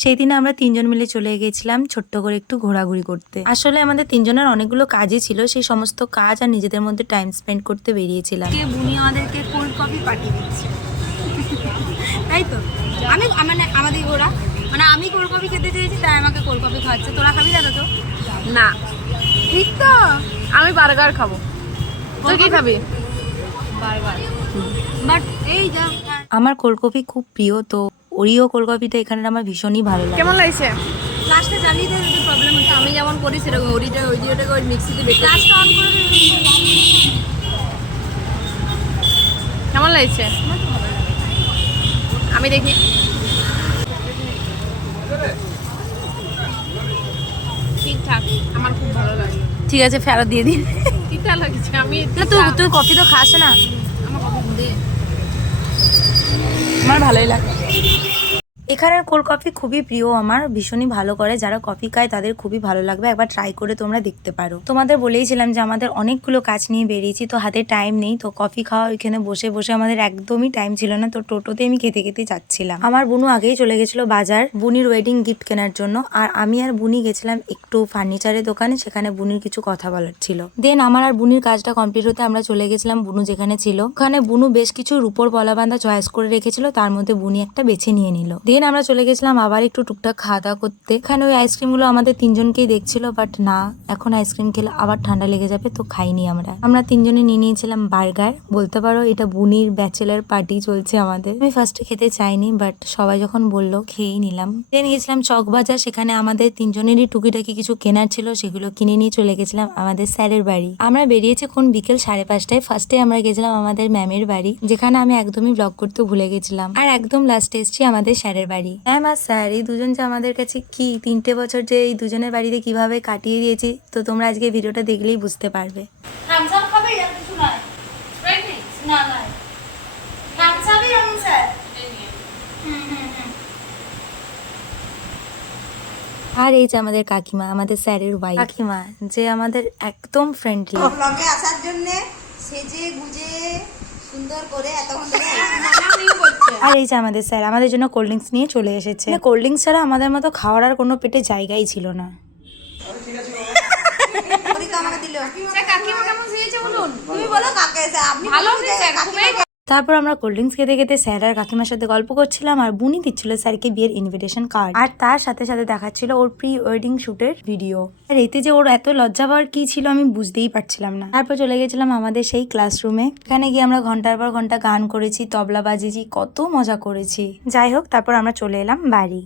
সেই দিনে আমরা তিনজন মিলে চলে গেছিলাম ছোট্ট করে একটু ঘোরাঘুরি করতে। আসলে আমাদের তিনজনের অনেকগুলো কাজই ছিল, সেই সমস্ত কাজ আর নিজেদের মধ্যে টাইম স্পেন্ড করতে বেরিয়েছিলাম। বুনি আমাদেরকে কোল্ড কফি পাঠিয়ে দিচ্ছে, তাই তো? আমি মানে আমাদের ওরা মানে আমি কোল্ড কফি খেতে চেয়েছি, তাই আমাকে কোল্ড কফি খাওয়াচ্ছে। তোরা খাবি না তো? না, ঠিক তো। আমি বার্গার খাবো। তুই কি খাবি? বারবার বাট এই যা আমার কোল্ড কফি খুব প্রিয়, তো ওরিও কোল্ড কফিটা এখানে আমার ভীষণই ভালো লাগে। কেমন লাগছে? লাস্টে জ্বালিয়ে দেয়, প্রবলেম হচ্ছে। আমি যেমন করি সেরকম ওইটাকে ওই মিক্সিতে বেটে লাস্টে অন করে দিই। কেমন লাগছে? আমি দেখি। ঠিকঠাক, আমার খুব ভালো লাগে। ঠিক আছে, ফেরত দিয়ে দিন। তিতা লাগছে। আমি না তুই কফি তো খাস না। আমার কফি দে। আমার ভালোই লাগে। এখানের কোল্ড কফি খুবই প্রিয় আমার, ভীষণই ভালো করে। যারা কফি খায় তাদের খুবই ভালো লাগবে, একবার ট্রাই করে তোমরা দেখতে পারো। তোমাদের বলেইছিলাম যে আমাদের অনেকগুলো কাজ নিয়ে বেরিয়েছি, তো হাতে টাইম নেই, তো কফি খাওয়া ওইখানে বসে বসে আমাদের একদমই টাইম ছিল না। তো টোটোতে আমি খেতে খেতে যাচ্ছিলাম। আমার বুনু আগেই চলে গেছিল বাজার বুনির ওয়েডিং গিফট কেনার জন্য, আর আমি আর বুনি গেছিলাম একটু ফার্নিচারের দোকানে, সেখানে বুনির কিছু কথা বলার ছিল। দেন আমার আর বুনির কাজটা কমপ্লিট হতে আমরা চলে গেছিলাম বুনু যেখানে ছিল। ওখানে বুনু বেশ কিছু রূপোর পলাবান্ধা চয়েস করে রেখেছিল, তার মধ্যে বুনি একটা বেছে নিয়ে নিল। দেন আমরা চলে গেছিলাম আবার একটু টুকটাক খাওয়া দাওয়া করতে। এখানে ওই আইসক্রিম গুলো আমাদের তিনজনকেই দেখছিল, বাট না, এখন আইসক্রিম খেলে আবার ঠান্ডা লেগে যাবে, তো খাইনি। আমরা তিনজনে নিয়ে নিয়েছিলাম বার্গার। বলতে পারো এটা বুনির ব্যাচেলার পার্টি চলছে আমাদের। আমি ফার্স্টে খেতে চাইনি, বাট সবাই যখন বললো খেয়েই নিলাম। দেন গেছিলাম চকবাজার, সেখানে আমাদের তিনজনেরই টুকিটাকি কিছু কেনার ছিল, সেগুলো কিনে নিয়ে চলে গেছিলাম আমাদের স্যারের বাড়ি। আমরা বেরিয়েছি কোন বিকেল 5:30টায়। ফার্স্টে আমরা গেছিলাম আমাদের ম্যামের বাড়ি, যেখানে আমি একদমই ব্লগ করতে ভুলে গেছিলাম। আর একদম লাস্টে এসেছি আমাদের স্যারের বাড়ি। ম্যাম আর স্যার এই দুজন যে আমাদের কাছে কি 3টে বছর যে এই দুজনের বাড়িতে কিভাবে কাটিয়ে দিয়েছি, তো তোমরা আজকে ভিডিওটা দেখলেই বুঝতে পারবে। থামস আপ খাবে আর কিছু নয়? স্প্রাইট নেই? না না, থামস আপই রাখুন স্যার। আর এই যে আমাদের কাকিমা, আমাদের স্যারের ওয়াইফ কাকিমা, যে আমাদের একদম ফ্রেন্ডলি। ব্লগে আসার জন্য সেজে গুজে সুন্দর করে এতক্ষণ ধরে আর এই যে আমাদের স্যার আমাদের জন্য কোল্ড ড্রিঙ্কস নিয়ে চলে এসেছে। কোল্ড ড্রিঙ্কস ছাড়া আমাদের মতো খাওয়ার আর কোনো পেটে জায়গাই ছিল না। আমাকে দিল। কাকিমা কেমন হয়েছে বলুন? তুমি বলো কাকে, আপনি ভালো হয়েছে। তারপর আমরা কোল্ড ড্রিঙ্কস খেতে খেতে স্যার আর কাকিমার সাথে গল্প করছিলাম, আর বুনি দিচ্ছিল স্যারকে বিয়ের ইনভিটেশন কার্ড, আর তার সাথে সাথে দেখাচ্ছিল ওর প্রি ওয়েডিং শুটের ভিডিও। আর এতে যে ওর এত লজ্জা পাওয়ার কি ছিল আমি বুঝতেই পারছিলাম না। তারপর চলে গেছিলাম আমাদের সেই ক্লাসরুমে। এখানে গিয়ে আমরা ঘন্টার পর ঘন্টা গান করেছি, তবলা বাজিয়েছি, কত মজা করেছি। যাই হোক, তারপর আমরা চলে এলাম বাড়ি।